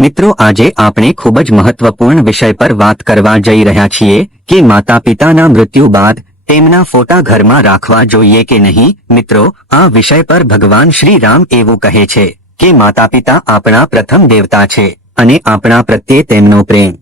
મિત્રો આજે આપણે ખૂબ જ મહત્વપૂર્ણ વિષય પર વાત કરવા જઈ રહ્યા છીએ કે માતા પિતાના મૃત્યુ બાદ તેમના ફોટા ઘરમાં રાખવા જોઈએ કે નહીં। મિત્રો આ વિષય પર ભગવાન શ્રી રામ એવું કહે છે કે માતા પિતા આપણા પ્રથમ દેવતા છે અને આપણા પ્રત્યે તેમનો પ્રેમ,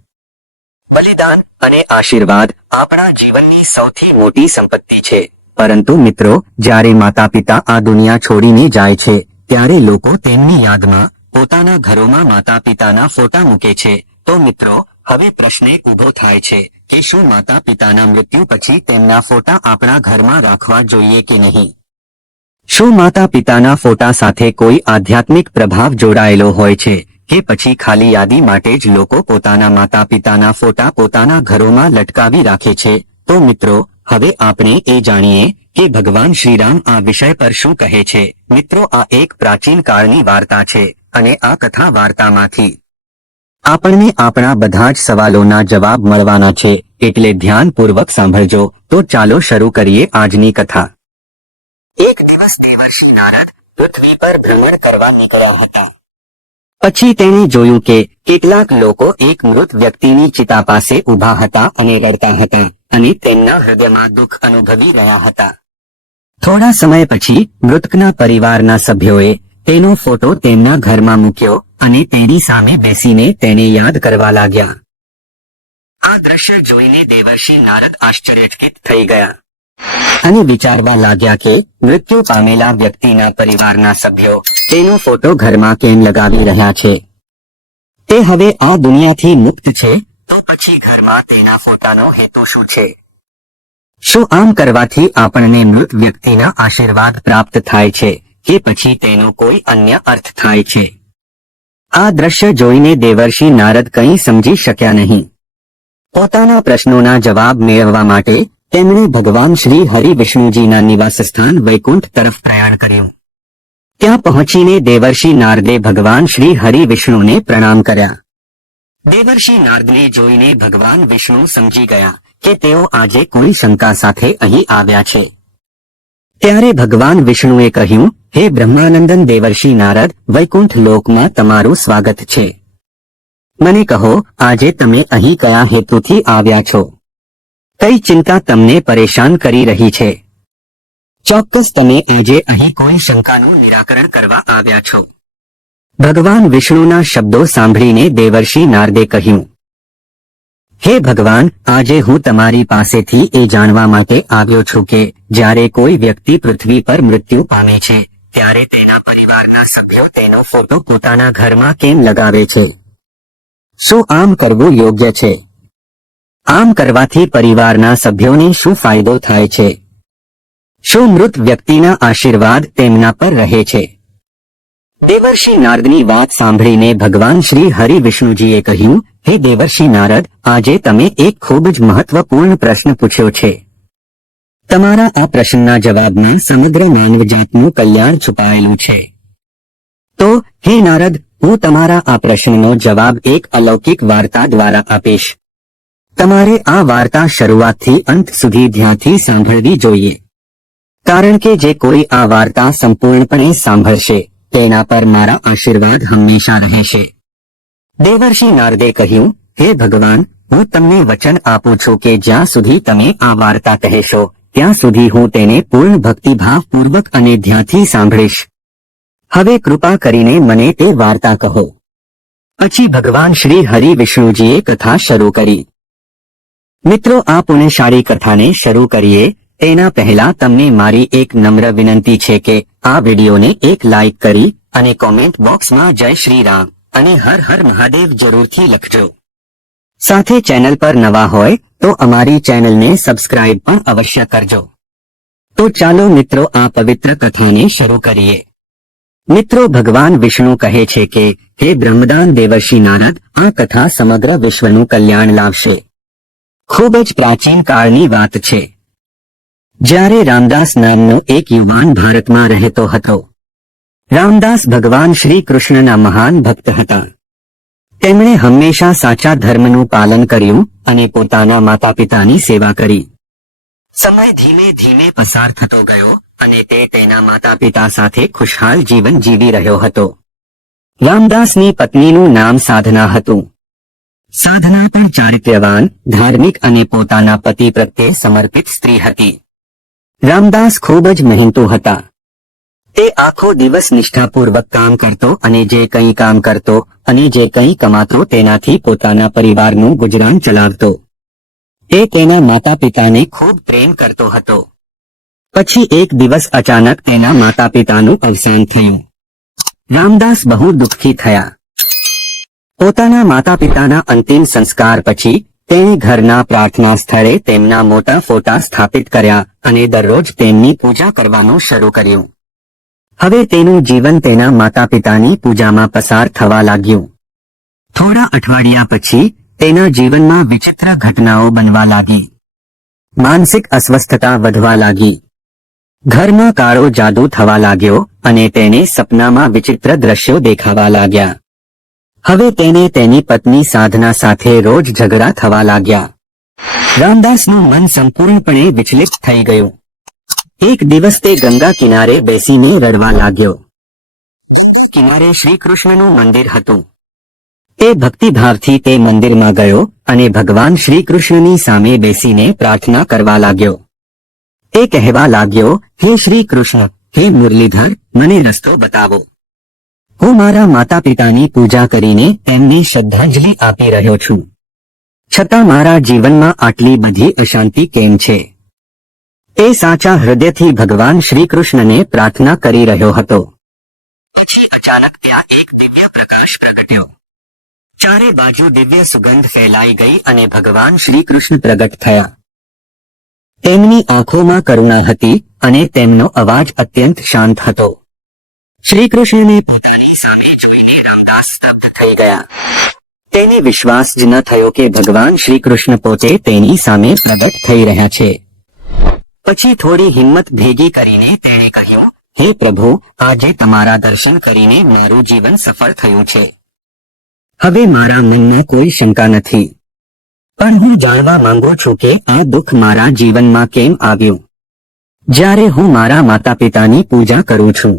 બલિદાન અને આશીર્વાદ આપણા જીવનની સૌથી મોટી સંપત્તિ છે। પરંતુ મિત્રો જ્યારે માતા પિતા આ દુનિયા છોડીને જાય છે ત્યારે લોકો તેમની યાદમાં પોતાના ઘરોમાં માતા પિતાના ફોટા મૂકે છે। તો મિત્રો હવે પ્રશ્ન ઊભો થાય છે કે શું માતા પિતાના મૃત્યુ પછી તેમના ફોટા આપણા ઘરમાં રાખવા જોઈએ કે નહીં? શું માતા પિતાના ફોટા સાથે કોઈ આધ્યાત્મિક પ્રભાવ જોડાયેલો હોય છે કે પછી ખાલી યાદી માટે જ લોકો પોતાના માતા પિતાના ફોટા પોતાના ઘરોમાં લટકાવી રાખે છે? તો મિત્રો હવે આપણે એ જાણીએ કે ભગવાન શ્રીરામ આ વિષય પર શું કહે છે। મિત્રો આ એક પ્રાચીન કાળની વાર્તા છે અને આ કથા વાર્તામાંથી આપણને આપણા બધા જ સવાલોના જવાબ મળવાના છે, એટલે ધ્યાનપૂર્વક સાંભળજો। તો ચાલો શરૂ કરીએ આજની કથા। એક દિવસ દેવર્ષિ નારદ પૃથ્વી પર ભ્રમણ કરવા નીકળ્યા હતા। પછી તેણે જોયું કે કેટલાક લોકો એક મૃત વ્યક્તિની ચિતા પાસે ઊભા હતા અને રડતા હતા અને તેમના હૃદયમાં દુઃખ અનુભવી રહ્યા હતા। થોડા સમય પછી મૃતકના પરિવારના સભ્યોએ તેનો ફોટો તેમના ઘરમાં મૂક્યો અને તેની સામે બેસીને તેને યાદ કરવા લાગ્યા। આ દ્રશ્ય જોઈને દેવર્ષિ નારદ આશ્ચર્યચકિત થઈ ગયા અને વિચારવા લાગ્યા કે મૃત્યુ પામેલા વ્યક્તિના પરિવારના સભ્યો તેનો ફોટો ઘરમાં કેમ લગાવી રહ્યા છે? તે હવે આ દુનિયાથી મુક્ત છે તો પછી ઘરમાં તેના ફોટાનો હેતુ શું છે? શું આમ કરવાથી આપણને મૃત વ્યક્તિના આશીર્વાદ પ્રાપ્ત થાય છે કે પછી તેનો કોઈ અન્ય અર્થ થાય છે? આ દ્રશ્ય જોઈને દેવર્ષિ નારદ કંઈ સમજી શક્યા નહીં। પોતાના પ્રશ્નોના જવાબ મેળવવા માટે તેમણે ભગવાન શ્રી હરિ વિષ્ણુજીના નિવાસસ્થાન વૈકુંઠ તરફ પ્રયાણ કર્યું। ત્યાં પહોંચીને દેવર્ષિ નારદે ભગવાન શ્રી હરિ વિષ્ણુને પ્રણામ કર્યા। દેવર્ષિ નારદને જોઈને ભગવાન વિષ્ણુ સમજી ગયા કે તેઓ આજે કોઈ શંકા સાથે અહીં આવ્યા છે। ત્યારે ભગવાન વિષ્ણુએ કહ્યું, હે બ્રહ્માનંદન દેવર્ષિ નારદ, વૈકુંઠ લોકમાં તમારું સ્વાગત છે। મને કહો, આજે તમે અહીં કયા હેતુથી આવ્યા છો? કઈ ચિંતા તમને પરેશાન કરી રહી છે? ચોક્કસ તમે આજે અહીં કોઈ શંકાનું નિરાકરણ કરવા આવ્યા છો। ભગવાન વિષ્ણુના શબ્દો સાંભળીને દેવર્ષિ નારદે કહ્યું, હે ભગવાન, આજે હું તમારી પાસેથી એ જાણવા માટે આવ્યો છું કે જ્યારે કોઈ વ્યક્તિ પૃથ્વી પર મૃત્યુ પામે છે ત્યારે તેના પરિવારના સભ્યો તેનો ફોટો પોતાના ઘરમાં કેમ લગાવે છે? શું આમ કરવું યોગ્ય છે? આમ કરવાથી પરિવારના સભ્યોને શું ફાયદો થાય છે? શું મૃત વ્યક્તિના આશીર્વાદ તેમના પર રહે છે? દેવર્ષિ નારદની વાત સાંભળીને ભગવાન શ્રી હરિ વિષ્ણુજીએ કહ્યું, હે દેવર્ષિ નારદ, આજે તમે એક ખૂબ જ મહત્વપૂર્ણ પ્રશ્ન પૂછ્યો છે। તમારા આ પ્રશ્નના જવાબમાં સમગ્ર માનવજાતનું કલ્યાણ છુપાયેલું છે। તો હે નારદ, હું તમારા આ પ્રશ્નનો જવાબ એક અલૌકિક વાર્તા દ્વારા આપીશ। તમારે આ વાર્તા શરૂઆતથી અંત સુધી ધ્યાનથી સાંભળવી જોઈએ, કારણ કે જે કોઈ આ વાર્તા સંપૂર્ણપણે સાંભળશે તેના પર મારા આશીર્વાદ હંમેશા રહેશે। દેવર્ષિ નારદે કહ્યું, હે ભગવાન, હું તમને વચન આપું છું કે જ્યાં સુધી તમે આ વાર્તા કહેશો ત્યાં સુધી હું તેને પૂર્ણ ભક્તિભાવપૂર્વક અને ધ્યાનથી સાંભળીશ। હવે કૃપા કરીને મને તે વાર્તા કહો। પછી ભગવાન શ્રી હરિ વિષ્ણુજીએ કથા શરૂ કરી। મિત્રો આ પુણ્યશાળી કથાને શરૂ કરીએ તેના પહેલા તમને મારી એક નમ્ર વિનંતી છે કે આ વિડીયોને એક લાઇક કરી અને કોમેન્ટ બોક્સમાં જય શ્રી રામ અને હર હર મહાદેવ જરૂરથી લખજો। સાથે ચેનલ પર નવા હોય તો અમારી ચેનલને સબસ્ક્રાઇબ પણ અવશ્ય કરજો। તો ચાલો મિત્રો આ પવિત્ર કથાને શરૂ કરીએ। મિત્રો ભગવાન વિષ્ણુ કહે છે કે હે બ્રહ્મદાન દેવર્ષિ નારદ, આ કથા સમગ્ર વિશ્વનું કલ્યાણ લાવશે। ખૂબ જ પ્રાચીન કાળની વાત છે, જ્યારે રામદાસ નામનો એક યુવાન ભારતમાં રહેતો હતો। રામદાસ ભગવાન શ્રી કૃષ્ણના મહાન ભક્ત હતા। તેમણે હંમેશા સાચા ધર્મનું પાલન કર્યું અને પોતાના માતા પિતાની સેવા કરી। સમય ધીમે ધીમે પસાર થતો ગયો અને તે તેના માતા પિતા સાથે ખુશહાલ જીવન જીવી રહ્યો હતો। રામદાસની પત્નીનું નામ સાધના હતું. સાધના પણ ચારિત્ર્યવાન, ધાર્મિક અને પોતાના પતિ પ્રત્યે સમર્પિત સ્ત્રી હતી. રામદાસ ખૂબ જ મહેનતુ હતા. તે આખો દિવસ નિષ્ઠાપૂર્વક કામ કરતો અને જે કંઈ કામ કરતો અને જે કંઈ કમાતો તેનાથી પોતાના પરિવારનું ગુજરાન ચલાવતો. તે તેના માતા પિતાને ખૂબ પ્રેમ કરતો હતો. પછી એક દિવસ અચાનક તેના માતા પિતાનું અવસાન થયું. રામદાસ બહુ દુઃખી થયા. પોતાના માતા પિતાના અંતિમ સંસ્કાર પછી તેણે ઘરના પ્રાર્થના સ્થળે તેમના મોટા ફોટા સ્થાપિત કર્યા અને દરરોજ તેમની પૂજા કરવાનું શરૂ કર્યું. હવે તેનું જીવન તેના માતા પિતાની પૂજામાં પસાર થવા લાગ્યું. થોડા અઠવાડિયા પછી તેના જીવનમાં વિચિત્ર ઘટનાઓ બનવા લાગી. માનસિક અસ્વસ્થતા વધવા લાગી. ઘરમાં કાળો જાદુ થવા લાગ્યો અને તેને સપનામાં વિચિત્ર દ્રશ્યો દેખાવા લાગ્યા. હવે તેને તેની પત્ની સાધના સાથે રોજ ઝઘડા થવા લાગ્યા. રામદાસનું મન સંપૂર્ણપણે વિચલિત થઈ ગયું. એક દિવસ તે ગંગા કિનારે બેસીને રડવા લાગ્યો. કિનારે શ્રી કૃષ્ણનું મંદિર હતું. તે ભક્તિભાવથી તે મંદિરમાં ગયો અને ભગવાન શ્રી કૃષ્ણની સામે બેસીને પ્રાર્થના કરવા લાગ્યો. તે કહેવા લાગ્યો, હે શ્રી કૃષ્ણ, હે મુરલીધર, મને રસ્તો બતાવો. હું મારા માતા પિતાની પૂજા કરીને તેમને શ્રદ્ધાંજલિ આપી રહ્યો છું. છતાં મારા જીવનમાં આટલી બધી અશાંતિ કેમ છે? તે સાચા હૃદયથી ભગવાન શ્રી કૃષ્ણને પ્રાર્થના કરી રહ્યો હતો. પછી અચાનક ત્યાં એક દિવ્ય પ્રકાશ પ્રગટ્યો. ચારે બાજુ દિવ્ય સુગંધ ફેલાઈ ગઈ અને ભગવાન શ્રી કૃષ્ણ પ્રગટ થયા. તેમની આંખોમાં કરુણા હતી અને તેમનો અવાજ અત્યંત શાંત હતો. શ્રી કૃષ્ણને પોતાની સામે જોઈને રામદાસ સ્તબ્ધ થઈ ગયા. તેને વિશ્વાસ જ ન થયો કે ભગવાન શ્રી કૃષ્ણ પોતે તેની સામે પ્રગટ થઈ રહ્યા છે. પછી થોડી હિંમત ભેગી કરીને તેણે કહ્યું, હે પ્રભુ, આજે તમારા દર્શન કરીને મારું જીવન સફળ થયું છે. હવે મારા મનમાં કોઈ શંકા નથી. પણ હું જાણવા માંગુ છું કે આ દુઃખ મારા જીવનમાં કેમ આવ્યું, જ્યારે હું મારા માતા પિતાની પૂજા કરું છું.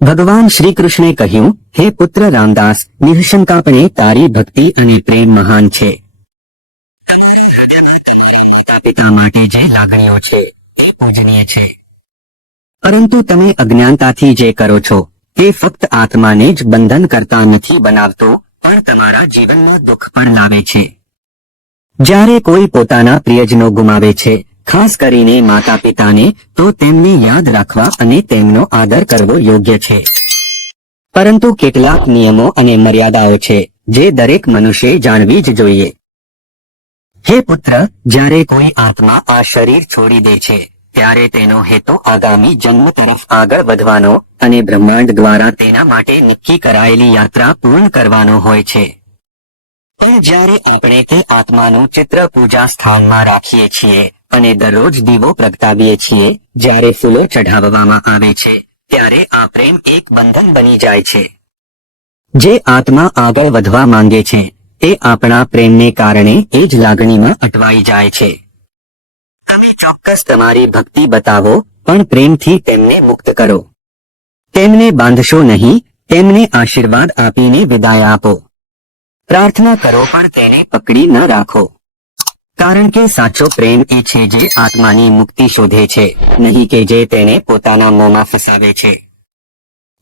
ભગવાન શ્રી કૃષ્ણે કહ્યું, હે પુત્ર રામદાસ, નિઃશંકાપણે તારી ભક્તિ અને પ્રેમ મહાન છે. માતા પિતા માટે જે લાગણીઓ છે તે પૂજનીય છે. પરંતુ તમે અજ્ઞાનતાથી જે કરો છો તે ફક્ત આત્માને જ બંધન કરતા નથી બનાવતો, પણ તમારા જીવનમાં દુઃખ પણ લાવે છે. જ્યારે કોઈ પોતાના પ્રિયજનો ગુમાવે છે, ખાસ કરીને માતા પિતાને, તો તેમને યાદ રાખવા અને તેમનો આદર કરવો યોગ્ય છે. પરંતુ કેટલાક નિયમો અને મર્યાદાઓ છે જે દરેક મનુષ્ય જાણવી જ જોઈએ. હે પુત્ર, જ્યારે કોઈ આત્મા આ શરીર છોડી દે છે ત્યારે તેનો હેતુ આગામી જન્મ તરફ આગળ વધવાનો અને બ્રહ્માંડ દ્વારા તેના માટે નક્કી કરાયેલી યાત્રા પૂર્ણ કરવાનો હોય છે. પણ જ્યારે આપણે તે આત્માનું ચિત્ર પૂજા સ્થાનમાં રાખીએ છીએ અને દરરોજ દીવો પ્રગટાવીએ છીએ, જ્યારે ફૂલો ચઢાવવામાં આવે છે, ત્યારે આ પ્રેમ એક બંધન બની જાય છે. જે આત્મા આગળ વધવા માંગે છે તે આપણા પ્રેમને કારણે એ જ લાગણીમાં અટવાઈ જાય છે. તમે ચોક્કસ તમારી ભક્તિ બતાવો, પણ પ્રેમથી તેમને મુક્ત કરો. તેમને બાંધશો નહીં, તેમને આશીર્વાદ આપીને વિદાય આપો. પ્રાર્થના કરો, પણ તેને પકડી ન રાખો. કારણ કે સાચો પ્રેમ એ છે જે આત્માની મુક્તિ શોધે છે, નહીં કે જે તેને પોતાના મોંમાં ફસાવે છે.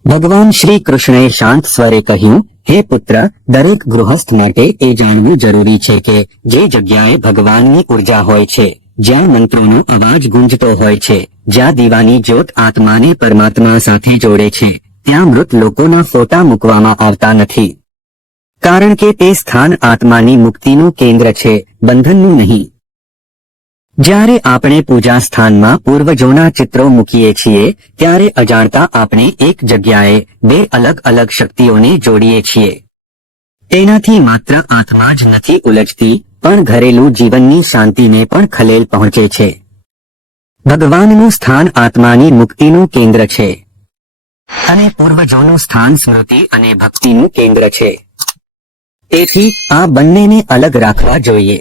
ભગવાન શ્રી કૃષ્ણએ શાંત સ્વરે કહ્યું, હે પુત્ર, દરેક ગૃહસ્થ માટે એ જાણવું જરૂરી છે કે જે જગ્યાએ ભગવાનની ઉર્જા હોય છે, જ્યાં મંત્રોનો અવાજ ગુંજતો હોય છે, જ્યાં દીવાની જ્યોત આત્માને પરમાત્મા સાથે જોડે છે, ત્યાં મૃત લોકોના ફોટા મૂકવામાં આવતા નથી. કારણ કે તે સ્થાન આત્માની મુક્તિનું કેન્દ્ર છે, બંધનનું નહીં. જ્યારે આપણે પૂજા સ્થાનમાં પૂર્વજોના ચિત્રો મૂકીએ છીએ ત્યારે અજાણતા આપણે એક જગ્યાએ બે અલગ અલગ શક્તિઓને જોડીએ છીએ. તેનાથી માત્ર આત્મા જ નથી ઉલझતી, પણ ઘરેલું જીવનની શાંતિને પણ ખલેલ પહોંચે છે. ભગવાનનું સ્થાન આત્માની મુક્તિનું કેન્દ્ર છે અને પૂર્વજોનું સ્થાન સ્મૃતિ અને ભક્તિનું કેન્દ્ર છે. તેથી આ બંનેને અલગ રાખવા જોઈએ.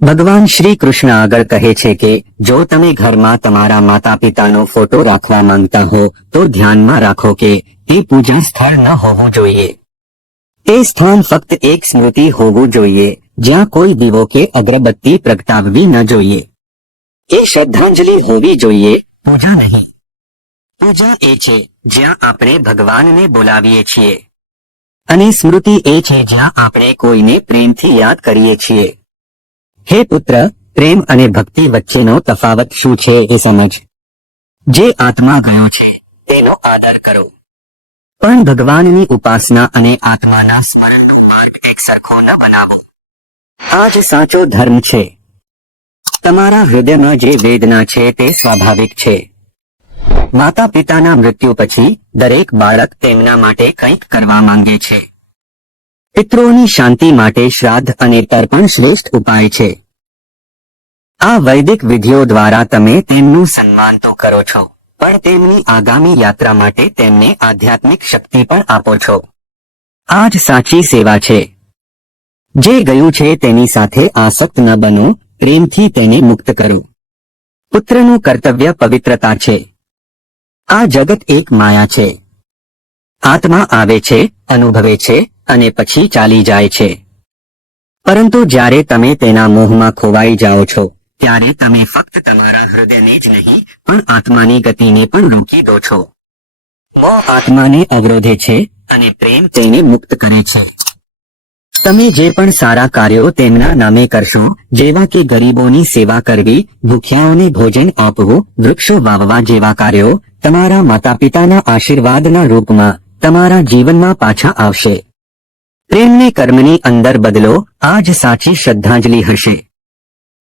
ભગવાન શ્રી કૃષ્ણ આગળ કહે છે કે જો તમે ઘરમાં તમારા માતા પિતાનો ફોટો રાખવા માંગતા હો તો ધ્યાનમાં રાખો કે તે પૂજા સ્થળ ન હોવું જોઈએ. તે સ્થાન ફક્ત એક સ્મૃતિ હોવું જોઈએ જ્યાં કોઈ દીવો કે અગરબત્તી પ્રગટાવવી ન જોઈએ. એ શ્રદ્ધાંજલિ હોવી જોઈએ, પૂજા નહીં. પૂજા એ છે જ્યાં આપણે ભગવાનને બોલાવીએ છીએ અને સ્મૃતિ એ છે જ્યાં આપણે કોઈને પ્રેમથી યાદ કરીએ છીએ. હે પુત્ર, પ્રેમ અને ભક્તિ વચ્ચેનો તફાવત શું છે એ સમજ. જે આત્મા ગયો છે તેનો આદર કરો, પણ ભગવાનની ઉપાસના અને આત્માના સ્મરણનો માર્ગ એક સરખો ન બનાવો. આ જ સાચો ધર્મ છે. તમારા હૃદયમાં જે વેદના છે તે સ્વાભાવિક છે. માતા પિતાના મૃત્યુ પછી દરેક બાળક તેમના માટે કંઈક કરવા માંગે છે. પિતૃઓની શાંતિ માટે શ્રાદ્ધ અને તર્પણ શ્રેષ્ઠ ઉપાય છે. આ વૈદિક વિધિઓ દ્વારા તમે તેમનું સન્માન તો કરો છો, પણ તેમની આગામી યાત્રા માટે તેમને આધ્યાત્મિક શક્તિ પણ આપો છો. આ જ સાચી સેવા છે. જે ગયું છે તેની સાથે આસક્ત ન બનો, પ્રેમથી તેને મુક્ત કરો. પુત્રનું કર્તવ્ય પવિત્રતા છે. આ જગત એક માયા છે. આત્મા આવે છે, અનુભવે છે અને પછી ચાલી જાય છે. પરંતુ જ્યારે તમે તેના મોહમાં ખોવાઈ જાઓ છો ત્યારે તમે ફક્ત તમારા હૃદયને જ નહીં પણ આત્માની ગતિને પણ રોકી દો છો. મોહ આત્માને અવરોધે છે અને પ્રેમ તેને મુક્ત કરે છે. તમે જે પણ સારા કાર્યો તેમના નામે કરશો, જેવા કે ગરીબોની સેવા કરવી, ભૂખ્યાઓને ભોજન આપવું, વૃક્ષો વાવવા જેવા કાર્યો, તમારા માતા પિતાના આશીર્વાદના રૂપમાં તમારા જીવનમાં પાછા આવશે. પ્રેમને કર્મની અંદર બદલો, આ જ સાચી શ્રદ્ધાંજલિ હશે.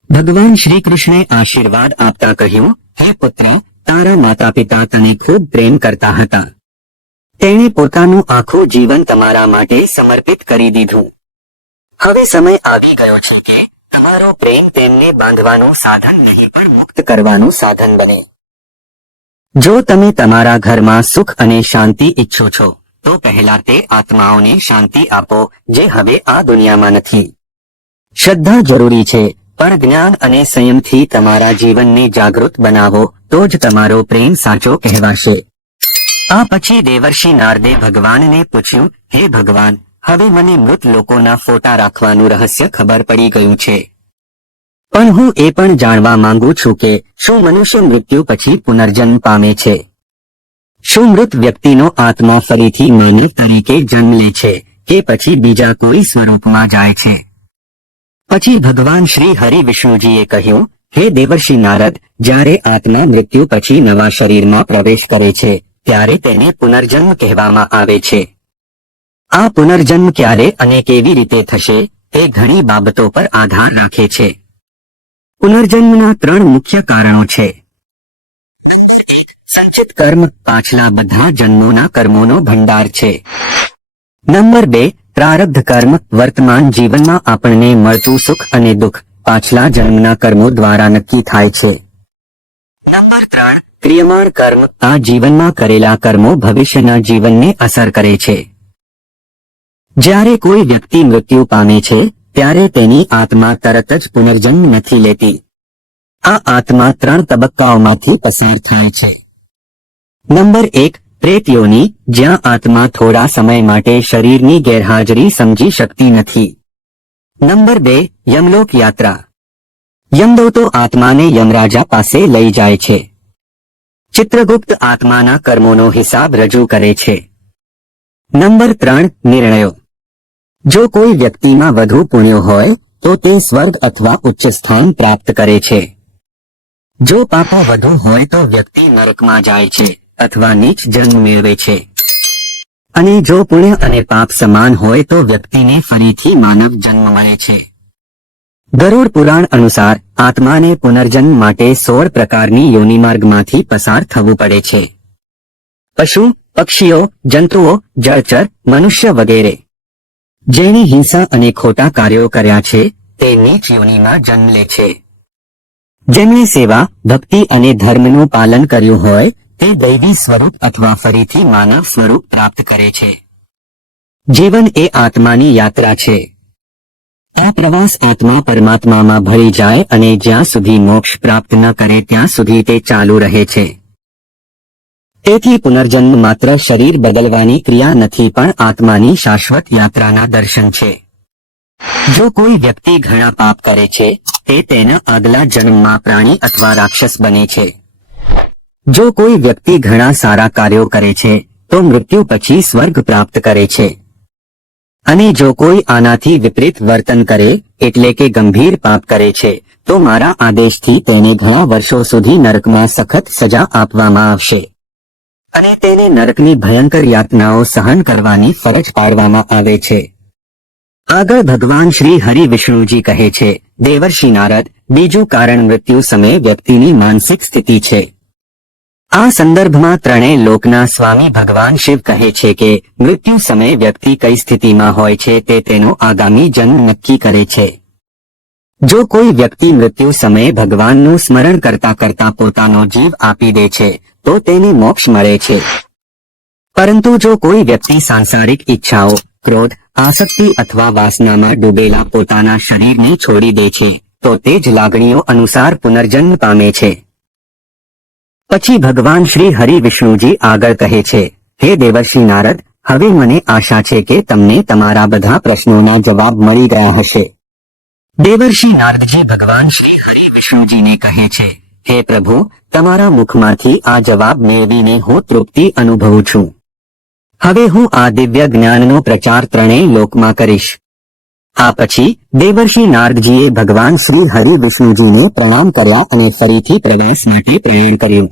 ભગવાન શ્રી કૃષ્ણે આશીર્વાદ આપતા કહ્યું, હે પુત્ર, તારા માતા પિતા તને ખૂબ પ્રેમ કરતા હતા. તેણે પોતાનું આખું જીવન તમારા માટે સમર્પિત કરી દીધું. હવે સમય આવી ગયો છે કે તમારો પ્રેમ તેમને બાંધવાનું સાધન નહીં પણ મુક્ત કરવાનું સાધન બને. જો તમે તમારા ઘરમાં સુખ અને શાંતિ ઈચ્છો છો તો પહેલા તે આત્માઓને શાંતિ આપો જે હવે આ દુનિયામાં નથી. શ્રદ્ધા જરૂરી છે, પણ જ્ઞાન અને સંયમથી તમારા જીવનને જાગૃત બનાવો તો જ તમારો પ્રેમ સાચો કહેવાશે. આ પછી દેવર્ષિ નારદે ભગવાનને પૂછ્યું, હે ભગવાન, હવે મને મૃત લોકોના ફોટા રાખવાનું રહસ્ય ખબર પડી ગયું છે, પણ હું એ પણ જાણવા માંગુ છું કે શું મનુષ્ય મૃત્યુ પછી પુનર્જન્મ પામે છે? શું મૃત વ્યક્તિનો આત્મા ફરીથી માનવ તરીકે જન્મ લે છે કે પછી બીજા કોઈ સ્વરૂપમાં જાય છે? પછી ભગવાન શ્રી હરિ વિષ્ણુજીએ કહ્યું, હે દેવર્ષિ નારદ, જ્યારે આત્મા મૃત્યુ પછી નવા શરીરમાં પ્રવેશ કરે છે ત્યારે તેને પુનર્જન્મ કહેવામાં આવે છે. આ પુનર્જન્મ ક્યારે અને કેવી રીતે થશે તે ઘણી બાબતો પર આધાર રાખે છે. પુનર્જન્મના 3 મુખ્ય કારણો છે. સંચિત કર્મ પાછલા બધા જન્મોના કર્મોનો ભંડાર છે. નંબર 2, પ્રારબ્ધ કર્મ વર્તમાન જીવનમાં આપણને મળતું સુખ અને દુઃખ પાછલા જન્મના કર્મો દ્વારા નક્કી થાય છે. નંબર 3, ક્રિયમાણ કર્મ આ જીવનમાં કરેલા કર્મો ભવિષ્યના જીવનને અસર કરે છે. જ્યારે કોઈ વ્યક્તિ મૃત્યુ પામે છે ત્યારે તેની આત્મા તરત જ પુનર્જન્મ નથી લેતી. આ આત્મા 3 તબક્કાઓમાંથી પસાર થાય છે. નંબર 1, પ્રેત યોનિ, જ્યાં આત્મા થોડા સમય માટે શરીરની ગેરહાજરી સમજી શકતી નથી. નંબર 2, યમલોક યાત્રા. યમદૂતો આત્માને યમરાજા પાસે લઈ જાય છે. ચિત્રગુપ્ત આત્માના કર્મોનો હિસાબ રજૂ કરે છે. નંબર 3, નિર્ણયો. જો કોઈ વ્યક્તિમાં વધુ પુણ્ય હોય તો તે સ્વર્ગ અથવા ઉચ્ચ સ્થાન પ્રાપ્ત કરે છે. જો પાપો વધુ હોય તો વ્યક્તિ નરકમાં જાય છે અથવા નીચ જન્મ મેળવે છે. અને જો પુણ્ય અને પાપ સમાન હોય તો વ્યક્તિને ફરીથી માનવ જન્મ મળે છે. ગરુડ પુરાણ અનુસાર આત્માને પુનર્જન્મ માટે 16 પ્રકારની યોનિમાર્ગમાંથી પસાર થવું પડે છે. પશુ, પક્ષીઓ, જંતુઓ, જળચર, મનુષ્ય વગેરે. જેણે હિંસા અને ખોટા કાર્યો કર્યા છે તે નીચ યોનિમાં જન્મ લે છે. જેમણે સેવા, ભક્તિ અને ધર્મનું પાલન કર્યું હોય તે દૈવી સ્વરૂપ અથવા ફરીથી માનવ સ્વરૂપ પ્રાપ્ત કરે છે. જીવન એ આત્માની યાત્રા છે. આ પ્રવાસ આત્મા પરમાત્મામાં ભળી જાય અને જ્યાં સુધી મોક્ષ પ્રાપ્ત ન કરે ત્યાં સુધી તે ચાલુ રહે છે. તેથી પુનર્જન્મ માત્ર શરીર બદલવાની ક્રિયા નથી, પણ આત્માની શાશ્વત યાત્રાના દર્શન છે. જો કોઈ વ્યક્તિ ઘણા પાપ કરે છે, તે તેના આગલા જન્મમાં પ્રાણી અથવા રાક્ષસ બને છે. જો કોઈ વ્યક્તિ ઘણા સારા કાર્યો કરે છે, તો મૃત્યુ પછી સ્વર્ગ પ્રાપ્ત કરે છે. અને જો કોઈ આનાથી વિપરીત વર્તન કરે, એટલે કે ગંભીર પાપ કરે છે, તો મારા આદેશથી તેને ઘણા વર્ષો સુધી નરકમાં સખત સજા આપવામાં આવશે અને તેને નરકની ભયંકર યાતનાઓ સહન કરવાની ફરજ પાડવામાં આવે છે. આગળ ભગવાન શ્રી હરિ વિષ્ણુજી કહે છે, દેવર્ષિ નારદ, બીજું કારણ મૃત્યુ સમયે વ્યક્તિની માનસિક સ્થિતિ છે. આ સંદર્ભમાં ત્રણેય લોકના સ્વામી ભગવાન શિવ કહે છે કે મૃત્યુ સમયે વ્યક્તિ કઈ સ્થિતિમાં હોય છે તે તેનો આગામી જન્મ નક્કી કરે છે. જો કોઈ વ્યક્તિ મૃત્યુ સમયે ભગવાનનું સ્મરણ કરતા કરતા પોતાનો જીવ આપી દે છે, તો તેને મોક્ષ મળે છે. પરંતુ જો કોઈ વ્યક્તિ સાંસારિક ઈચ્છાઓ, ક્રોધ, આસક્તિ અથવા વાસનામાં ડૂબેલા પોતાના શરીરને છોડી દે છે, તો તે જ લાગણીઓ અનુસાર પુનર્જન્મ પામે છે. પછી ભગવાન શ્રી હરિ વિષ્ણુજી આગળ કહે છે, હે દેવર્ષિ નારદ, હવે મને આશા છે કે તમને તમારા બધા પ્રશ્નોના જવાબ મળી ગયા હશે. દેવર્ષિ નારદજી ભગવાન શ્રી હરિ વિષ્ણુજીને કહે છે, હે પ્રભુ, તમારા મુખમાંથી આ જવાબ મેળવીને હું તૃપ્તિ અનુભવું છું. હવે હું આ દિવ્ય જ્ઞાનનો પ્રચાર ત્રણેય લોકમાં કરીશ. આ પછી દેવર્ષિ નારદજીએ ભગવાન શ્રી હરિ વિષ્ણુજીને પ્રણામ કર્યા અને ફરીથી પ્રવાસ માટે પ્રયાણ કર્યું.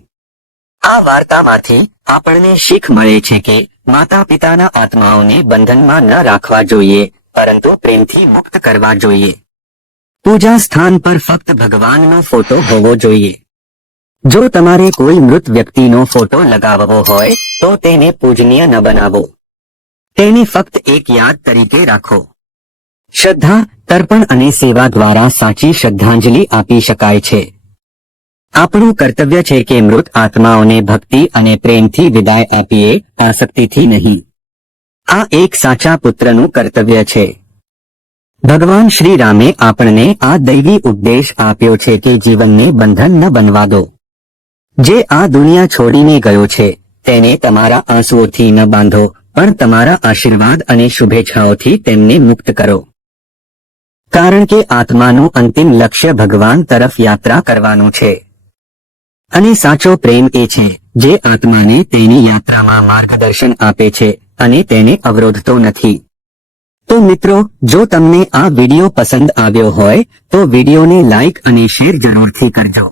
આ વાર્તામાંથી આપણને શીખ મળે છે કે માતા પિતાના આત્માઓને બંધનમાં ન રાખવા જોઈએ, પરંતુ પ્રેમથી મુક્ત કરવા જોઈએ. પૂજા સ્થાન પર ફક્ત ભગવાનનો ફોટો હોવો જોઈએ. જો તમારે કોઈ મૃત વ્યક્તિનો ફોટો લગાવવો હોય તો તેને પૂજનીય ન બનાવો. તેને ફક્ત એક યાદ તરીકે રાખો. શ્રદ્ધા, તર્પણ અને સેવા દ્વારા સાચી શ્રદ્ધાંજલિ આપી શકાય છે. આપણું કર્તવ્ય છે કે મૃત આત્માઓને ભક્તિ અને પ્રેમથી વિદાય આપીએ, આસક્તિથી નહીં. આ એક સાચા પુત્રનું કર્તવ્ય છે. ભગવાન શ્રી રામે આપણને આ દૈવી ઉપદેશ આપ્યો છે કે જીવનને બંધન ન બનવા દો. જે આ દુનિયા છોડીને ગયો છે, તેને તમારા આંસુઓથી ન બાંધો, પણ તમારા આશીર્વાદ અને શુભેચ્છાઓથી તેમને મુક્ત કરો. કારણ કે આત્માનું અંતિમ લક્ષ્ય ભગવાન તરફ યાત્રા કરવાનું છે. અને સાચો પ્રેમ એ છે જે આત્માને તેની યાત્રામાં માર્ગદર્શન આપે છે અને તેને અવરોધતો નથી. તો મિત્રો, જો તમને આ વિડિયો પસંદ આવ્યો હોય તો વિડિયોને લાઈક અને શેર જરૂરથી કરજો.